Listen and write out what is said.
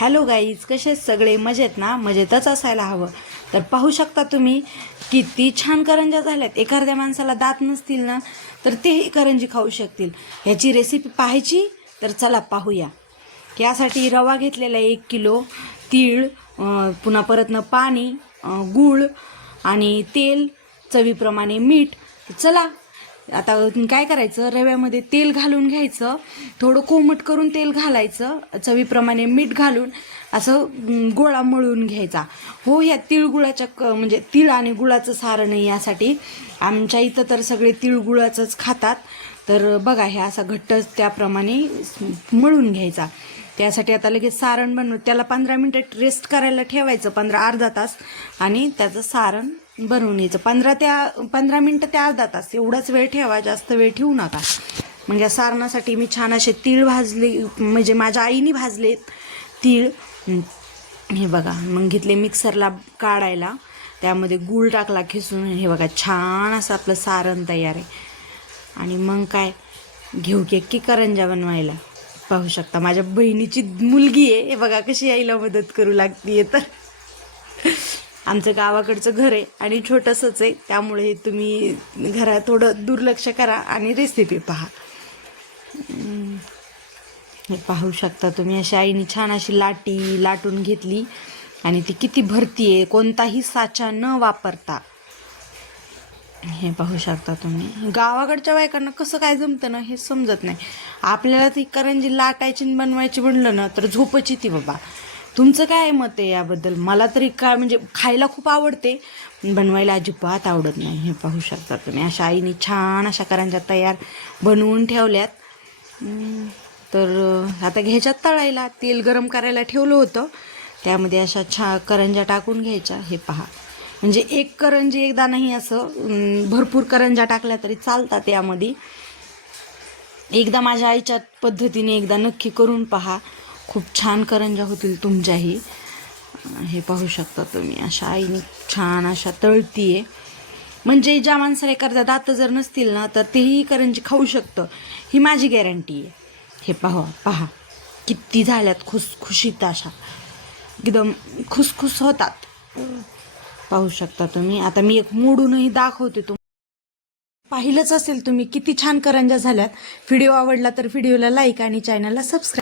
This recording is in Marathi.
हॅलो गाईज, कसे सगळे मजेत ना? मजेतच असायला हवं. तर पाहू शकता तुम्ही किती छान करंज्या झाल्यात. एखाद्या माणसाला दात नसतील ना तर तेही करंजी खाऊ शकतील. ह्याची रेसिपी पाहायची तर चला पाहूया. यासाठी रवा घेतलेला 1 किलो, तीळ, पुन्हा परतनं पाणी, गूळ आणि तेल, चवीप्रमाणे मीठ. चला आता काय करायचं, रव्यामध्ये तेल घालून घ्यायचं, थोडं कोमट करून तेल घालायचं, चवीप्रमाणे मीठ घालून असं गोळा मळून घ्यायचा. हो, ह्या तिळगुळाच्या म्हणजे तीळ आणि गुळाचं सारण आहे. यासाठी आमच्या इथं तर सगळे तिळगुळाचंच खातात. तर बघा, हे असा घट्ट त्याप्रमाणे मळून घ्यायचा. त्यासाठी आता लगेच सारण त्याला 15 मिनिटं रेस्ट करायला ठेवायचं, अर्धा तास, आणि त्याचं सारण बनवून घ्यायचं. 15 मिनिटं ते अर्धा तास एवढाच वेळ ठेवा, जास्त वेळ ठेवू नका. म्हणजे सारणासाठी मी छान असे तीळ भाजले, म्हणजे माझ्या आईने भाजलेत तीळ. हे बघा, मग घेतले मिक्सरला काढायला, त्यामध्ये गूळ टाकला खिसून. हे बघा, छान असं आपलं सारण तयार आहे. आणि मग काय, घेऊ की करंज्या बनवायला. पाहू शकता माझ्या बहिणीची मुलगी आहे, हे बघा कशी आईला मदत करू लागतीये. तर आमचं गावाकडचं घर आहे आणि छोटंसंच आहे, त्यामुळे तुम्ही घरात थोडं दुर्लक्ष करा आणि रेसिपी पहा. हे पाहू शकता तुम्ही, अशी आईने छान अशी लाटून घेतली आणि ती किती भरतीये, कोणताही साचा न वापरता. हे पाहू शकता तुम्ही. गावाकडच्या बायकांना कसं काय जमतं ना हे समजत नाही. आपल्याला ती करंजी लाटायची बनवायची म्हणलं ना तर झोपच येते बाबा. तुमचं काय मत आहे याबद्दल? मला तरी काय, म्हणजे खायला खूप आवडते, बनवायला अजिबात आवडत नाही. हे पाहू शकता तुम्ही, अशा आईने छान अशा करंज्या तयार बनवून ठेवल्यात. तर आता घ्यायच्यात तळायला. तेल गरम करायला ठेवलं होतं, त्यामध्ये अशा करंज्या टाकून घ्यायच्या. हे पहा, म्हणजे एक करंजी एकदा नाही, असं भरपूर करंज्या टाकल्या तरी चालतात यामध्ये. एकदा माझ्या आईच्या पद्धतीने एकदा नक्की करून पहा, खूप छान करंज्या होतील तुमच्याही. हे पाहू शकता तुम्ही, अशा आईने छान अशा तळतीये. म्हणजे ज्या माणसाला एखादा दात जर नसतील ना तर तेही करंजी खाऊ शकतं, ही माझी गॅरंटी आहे. हे पहा किती झाल्यात खुसखुशीत, अशा एकदम खुसखुस होतात. पाहू शकता तुम्ही. आता मी एक मोडूनही दाखवते. पाहिलंच असेल तुम्ही किती छान करंज्या झाल्यात. व्हिडिओ आवडला तर व्हिडिओला लाईक आणि चॅनलला सबस्क्राईब.